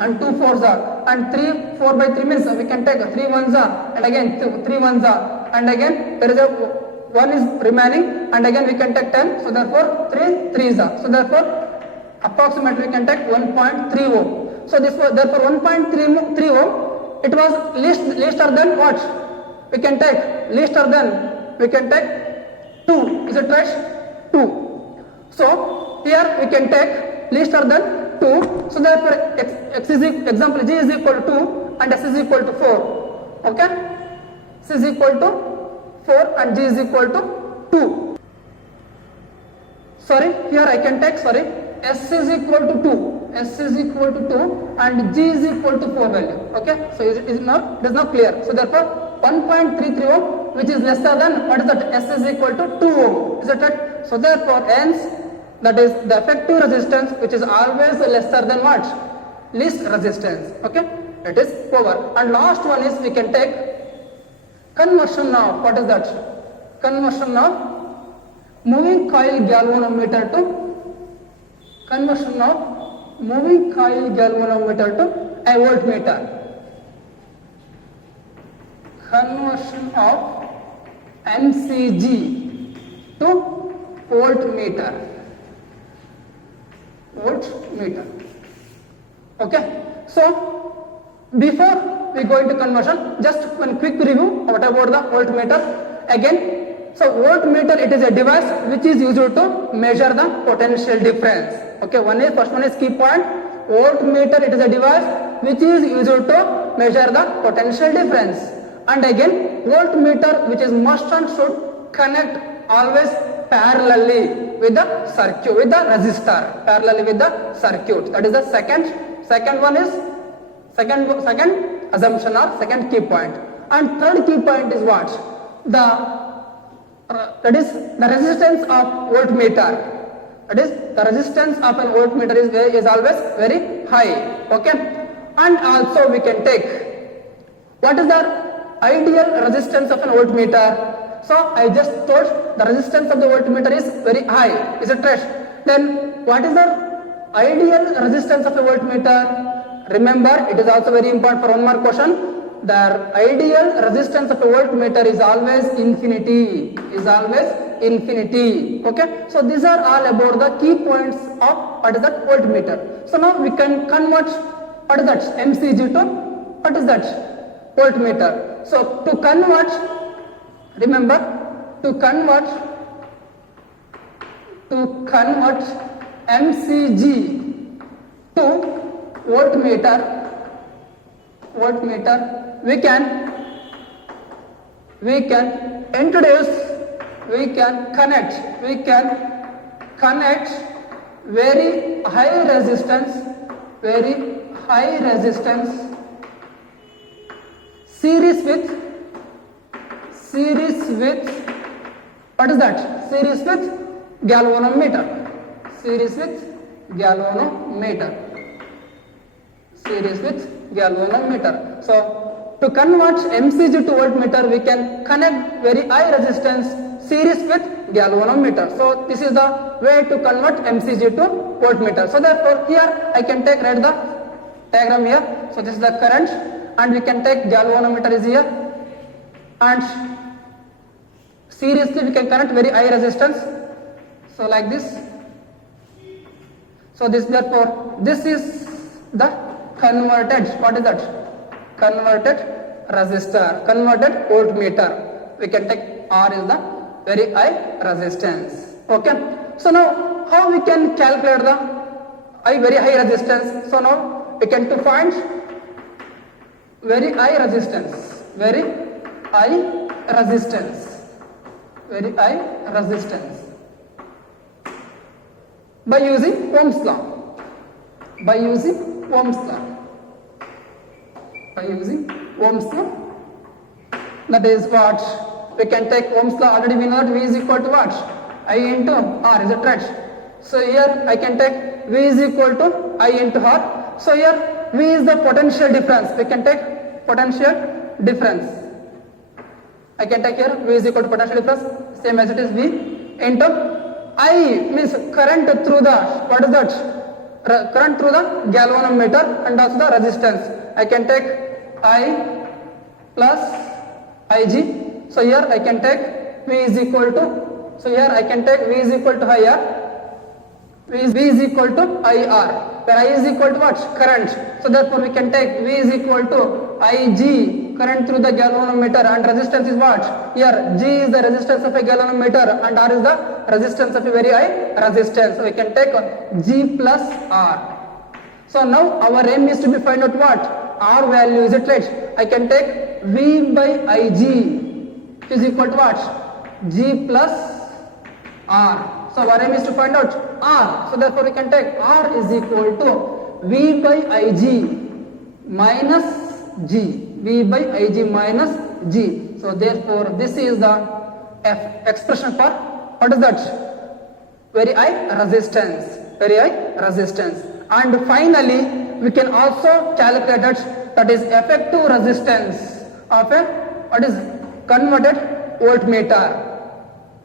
and 2 4s are, and 3 4 by 3 means we can take 3 1s are, and again 3 1s are, and again there is a 1 is remaining, and again we can take 10. So therefore 3 3s are. So therefore approximately we can take 1.3 ohm. So this was therefore 1.3 ohm. It was leaster than what? We can take leaster than, we can take 2. Is it right? 2. So here we can take least or than 2. So therefore x is example g is equal to 2 and s is equal to 4. Okay? S is equal to 4 and g is equal to 2. Sorry, here I can take, s is equal to 2. S is equal to 2 and g is equal to 4 value. Okay? So it is not clear. So therefore 1.33 ohm, which is lesser than, what is that? S is equal to 2 ohm. Is it right? So therefore hence, that is the effective resistance, which is always lesser than what? Least resistance. Okay? It is power. And last one is we can take conversion of, what is that? Conversion of moving coil galvanometer to conversion of moving coil galvanometer to a voltmeter. Conversion of MCG to voltmeter. Voltmeter. Okay. So before we go into conversion, just one quick review. What about the voltmeter? Again. So voltmeter, it is a device which is used to measure the potential difference. Okay, first one is key point. Voltmeter, it is a device which is used to measure the potential difference. And again, voltmeter, which is must and should connect always parallelly with the circuit, with the resistor, parallelly with the circuit. That is the second one is second assumption or second key point. And third key point is what? That is the resistance of voltmeter. That is the resistance of an voltmeter is always very high. Okay, and also we can take what is the ideal resistance of an voltmeter. So I just told the resistance of the voltmeter is very high. Is it right? Then what is the ideal resistance of a voltmeter? Remember, it is also very important for one more question. The ideal resistance of a voltmeter is always infinity. Okay, so these are all about the key points of what is that voltmeter. So now we can convert what is that MCG to what is that voltmeter. So to convert, remember, to convert MCG to voltmeter, we can connect very high resistance series with what is that? Series with galvanometer. So to convert MCG to voltmeter, we can connect very high resistance series with galvanometer. So this is the way to convert MCG to voltmeter. So therefore here I can write the diagram here. So this is the current, and we can take galvanometer is here, and seriously we can connect very high resistance. So like this. So this, therefore this is the converted, what is that? Converted resistor, converted voltmeter. We can take R is the very high resistance. Okay. So now how we can calculate the very high resistance? So now we can to find very high resistance by using Ohm's law. That is what we can take Ohm's law. Already we know that V is equal to what? I into R. Is it right? So here I can take V is equal to I into R. So here V is the potential difference. We can take potential difference. I can take here V is equal to potential difference, same as it is V into I, means current through the, what is that? Current through the galvanometer and also the resistance. I can take I plus Ig. So here I can take V is equal to, so here I can take V is equal to IR. V is equal to IR, where I is equal to what? Current. So therefore we can take V is equal to Ig current through the galvanometer, and resistance is what? Here G is the resistance of a galvanometer and R is the resistance of a very high resistance. So we can take G plus R. So now our aim is to be find out what? R value, is it right? I can take V by Ig is equal to what? G plus R. So our aim is to find out R. So therefore we can take R is equal to V by Ig minus G. V by Ig minus G. So therefore this is the expression for what is that? Very high resistance. Very high resistance. And finally we can also calculate that is effective resistance of a what is converted voltmeter.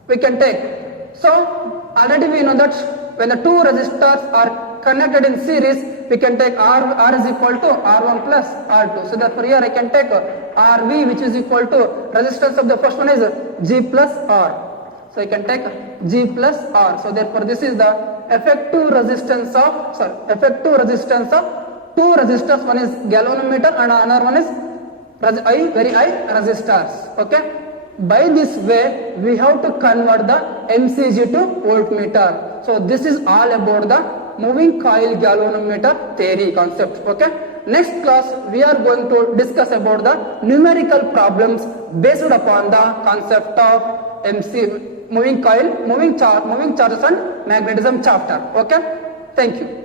We can take. So already we know that when the two resistors are connected in series, we can take R is equal to R1 plus R2. So therefore here I can take RV, which is equal to resistance of the first one is G plus R. So I can take G plus R. So therefore this is the effective resistance of two resistors. One is galvanometer and another one is very high resistors. Okay. By this way we have to convert the MCG to voltmeter. So this is all about the moving coil galvanometer theory concept. Okay. Next class we are going to discuss about the numerical problems based upon the concept of moving coil, moving charges and magnetism chapter. Okay. Thank you.